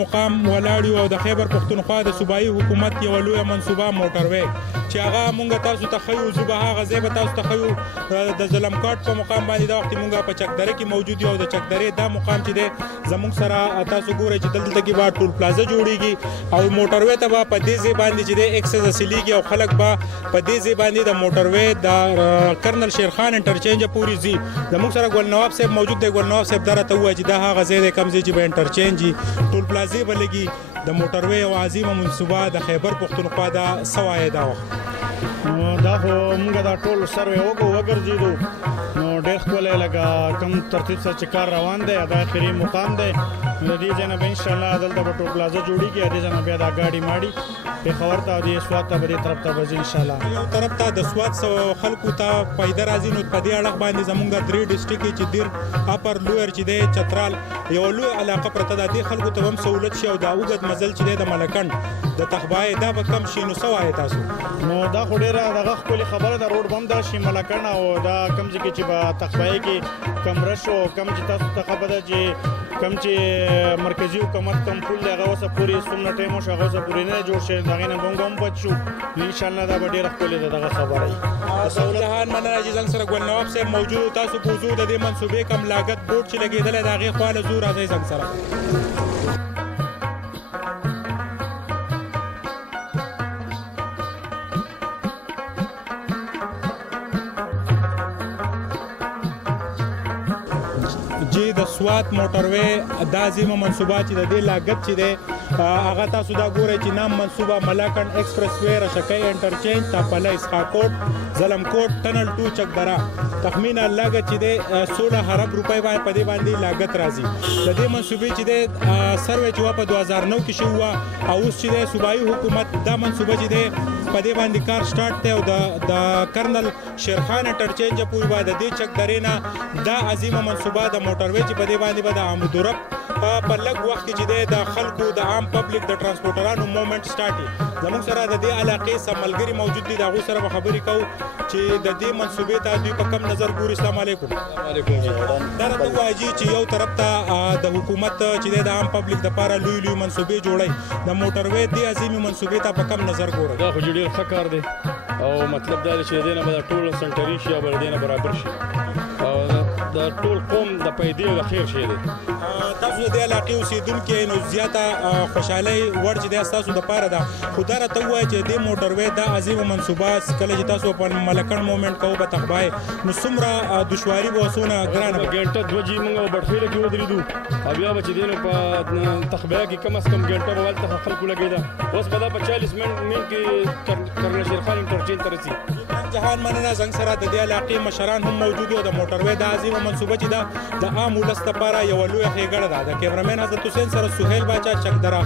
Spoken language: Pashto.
مقام ولاړ یو او د خیبر پښتونخوا د صوبایي حکومت یوه لویه منصوبه موټروی چې هغه مونږ تاسو ته ښیو زه به هغه ځای به تاسو ته ښیو د ظلم کاټ په مقام باندې دا وخت مونږ په چکدره کې موجود یو د چکدرې دا مقام چې دی زمونږ سره تاسو ګورئ چې دلته کې به ټول پلازه جوړیږي او موټروی ته به په دې ځای باندې چې دی ایکسس اصلیږي او خلک به په دې ځای باندې د موټروی د کرنل شیرخان انټرچینج پورې ځي زمونږ سره ګل نواب صاحب موجود دی ګل نواب صاحب دا راته ووایي چې دا هغه ځای دی کوم ځای چې به انټرچینج وي ټول پلازې به لګي د موټروی یو عظیمه منصوبه د خیبر پښتونخوا دا څه وایې دا وخت دا خو موږ دا ټول سروې وګرځېدو نو ډېر ښکلی لکه کوم ترتیب سره چې کار روان دی دا اخري مقام دی نو د دې ځای نه به انشاءالله دلته به ټول پلازه جوړېږي او دې ځای نه بیا دا ګاډي ماډي پېښور ته او دې سوات ته به دې طرف ته به ځي انشاءالله یو طرف ته د سوات خلکو ته فایده راځي نو په دې اړخ باندې زمونږ درې ډسټرکټ چې دیر اپر لویر چې دی چترال یو لوی علاقه پرته ده دې خلکو ته هم سهولت شي او دا اوږد مزل چې دی د ملکنډ د تخبای دا به کم شي نو څه وایې تاسو نو دا خو ډېره دغه ښکلې خبره ده روډ به هم دا شي ملکنډ او دا کوم ځای کې چې به تخبای کې کم رش او کم چې تاسو ته خبره ده چې کم چې مرکزي حکومت کم پول دی هغه اوسه پورې څومره ټایم وشو هغه اوسه پورې نه جوړ شوی د هغې نه به موږ هم بچ شو انشاءالله دا به ډېره ښکلې ده دغه خبره وي جهان مننه چې زنګ سره ګل نواب صاحب موجود تاسو پوزو د دې منصوبې کم لاګت بورډ چې لګېدلی د هغې خوا له زو راځئ زنګ سره جی د سوات موټروی دا عظیمه منصوبه چې د دې لاګت چې دی هغه تاسو دا ګورئ چې نام منصوبه ملاکنډ ایکسپریس وی رشکی انټرچینج تاپله اسحاقوټ ظلم کوټ ټنل 2 چکدره تخمینا لاګت چې دی 16 ارب روپۍ باندې په دې باندې لاګت راځي د دې منصوبې چې دی سروې چې په 2009 کې شوی وه او اوس چې دی صوبایي حکومت دا منصوبه چې دی په دې باندې کار سټارټ دی او د کرنل شیرخان انټرچینج پورې به د دې چکدرې نه دا عظیمه منصوبه د موټروی چې په دې باندې به د آمدورب په لږ وخت کې چې دی د خلکو د عام پبلک د ټرانسپورټرانو مومنټ سټارټ وي زموږ سره د دې علاقې سم ملګري موجود دي د هغوی سره به خبرې کوو چې د دې منصوبې ته دوی په کم نظر ګوري السلام علیکم دا راته ووایه چې یو طرف ته د حکومت چې دی د عام پبلک دپاره لوی لوی منصوبې جوړوي د موټروی دې عظیمې منصوبې ته په کم نظر ګورئ دا خو ډېر ښه کار دی او مطلب دا دی چې د دې نه به دا ټول سنټري شي او به د دې نه برابر شي او د ټول قوم د پیدې او د خیر شی دی تاسو د دې علاقې اوسېدونکي نو زیاته خوشحالۍ وړ چې دی ستاسو دپاره ده خو دا راته ووایه چې دې موټروی دا عظیمه منصوبه کله چې تاسو په ملکنډ مومنټ کوو به تخبای نو څومره دشواري به څونه ګرانه ګنټه دوه جي موږ بټخیله کې ودرېدو او بیا به چې دی نو په تخبیه کې کم از کم ګنټه به هلته خلکو لګېده اوس به دا په 40 منټ کې کرنل شیرخان انټرچینج ته رسي جهان مننه زنګ سره د دې علاقې مشران هم موجود وو د موټروی دا عظیمه منصوبه چې ده د عام ولس لپاره یوه لویه ښېګړه ده د کیمرامین حضرت حسین سره سهیل باچا چکدره